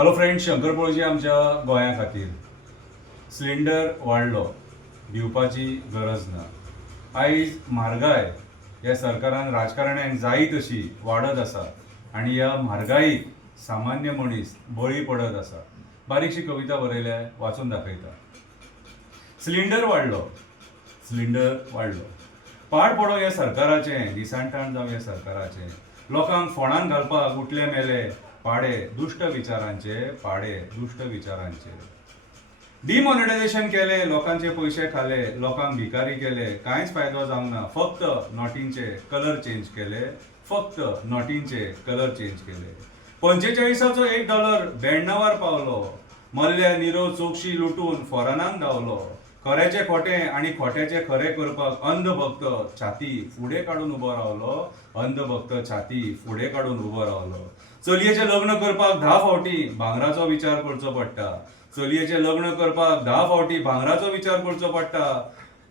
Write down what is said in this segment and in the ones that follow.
Hello friends, Shankar पळोवची आमच्या गोंया खातीर सिलिंडर वाडलो, दिवपाची गरज ना. आयज म्हारगाय ह्या सरकारान राजकारण्यांक जाय तशी वाडत आसा आनी ह्या म्हारगायेक सामान्य मनीस बळी पडत आसा. बारीकशी कविता बरयल्या, वाचून दाखयता. सिलिंडर वाडलो, सिलिंडर वाडलो. पाड पडो ह्या सरकाराचें, दिसांठाण जावं ह्या सरकाराचें. लोकांक फोंडान घालपाक उठले मेले पाडे दुष्ट विचारांचे, पाडे दुष्ट विचारांचे. डिमॉनिटायझेशन केले, लोकांचे पयशे खाले, लोकांक भिकारी केले, कांयच फायदो जावंक ना. फक्त नोटींचे कलर चेंज केले, फक्त नोटींचे कलर चेंज केले. 45चो $1 92 पावलो. मल्ल्या निरव चोक्षी लुटून फॉरेनाक धांवलो. खऱ्याचे खोटें आनी खोट्याचे खरें करपाक अंधभक्त छाती फुडें काडून उबो रावलो. अंधभक्त छाती फुडें काडून उबो रावलो. चलयेचें लग्न करपाक 10 फावटी भांगराचो विचार करचो पडटा. चलयेचें लग्न करपाक 10 फावटी भांगराचो विचार करचो पडटा.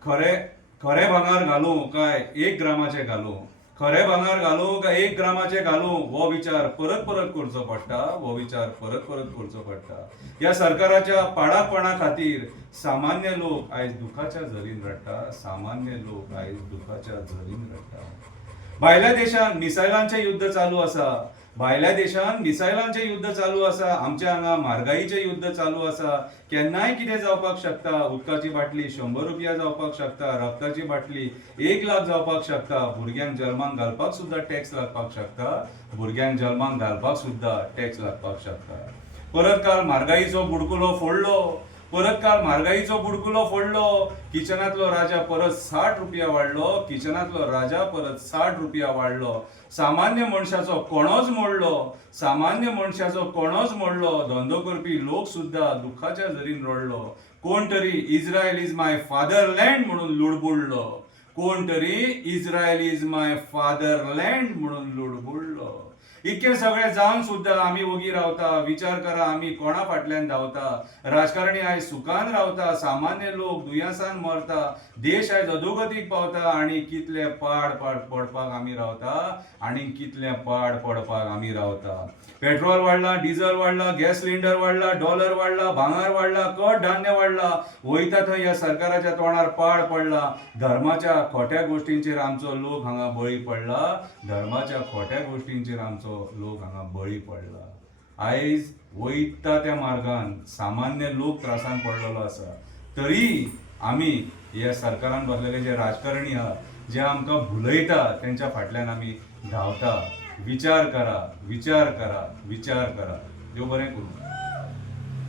खरें भांगार घालूं काय 1 ग्रामाचें घालूं, खरें भांगार घालूं काय 1 ग्रामाचें घालूं, हो विचार परत परत करचो पडटा. हो विचार परत परत करचो पडटा. ह्या सरकाराच्या पाडापणा खातीर सामान्य लोक आयज दुखाच्या झरीन रडटा. सामान्य लोक आयज दुखाच्या झरीन रडटा. भायल्या देशांत मिसायलांचें युद्ध चालू आसा. भायल्या देशांत मिसायलांचें युद्ध चालू आसा. आमच्या हांगा म्हारगायेचें युद्ध चालू आसा. केन्नाय कितें जावपाक शकता. उदकाची बाटली 100 रुपया जावपाक शकता. रक्ताची बाटली 1 लाख जावपाक शकता. भुरग्यांक जल्माक घालपाक सुद्दां टॅक्स लागपाक शकता. भुरग्यांक जल्माक घालपाक सुद्दां टॅक्स लागपाक शकता. परत काल म्हारगायेचो बुडकुलो फोडलो. परत काल म्हारगायेचो बुडकुलो फोडलो. किचनांतलो राजा परत 60 रुपया वाडलो. किचनांतलो राजा परत 60 रुपया वाडलो. सामान्य मनशाचो कोणोच मोडलो. सामान्य मनशाचो कोणोच मोडलो. धंदो करपी लोक सुद्दां दुखाच्या झरीन रडलो. कोण तरी इज्रायल इज माय फादरलँड म्हणून लुडबुडलो. कोण तरी इज्रायल इज माय फादरलँड म्हणून लुडबुडलो. इतकें सगळें जावन सुद्दां आमी वगी रावता. विचार करा, आमी कोणा फाटल्यान धांवता. राजकारणी आयज सुखान रावता. सामान्य लोक दुयेंसान मरता. देश आयज अधोगतीक पावता. आनी कितले पाड पडपाक आमी रावता. आनी कितले पाड पडपाक आमी रावता. पेट्रोल वाडला, डिझल वाडला, गॅस सिलिंडर वाडला, डॉलर वाडला, भांगार वाडला, कडधान्य वाडला. वयता थंय ह्या सरकाराच्या तोंडार पाड पडला. धर्माच्या खोट्या गोश्टींचेर आमचो लोक हांगा बळी पडला. धर्माच्या खोट्या गोश्टींचेर आमचो लोक हांगा बळी पडला. आयज वयता त्या मार्गान सामान्य लोक त्रासान पडलेलो आसा. तरी आमी ह्या सरकारान बसलेले जे राजकारणी आहा, जे आमकां भुलयता, तेंच्या फाटल्यान आमी धांवता. विचार करा, विचार करा, विचार करा. देव बरें करूं.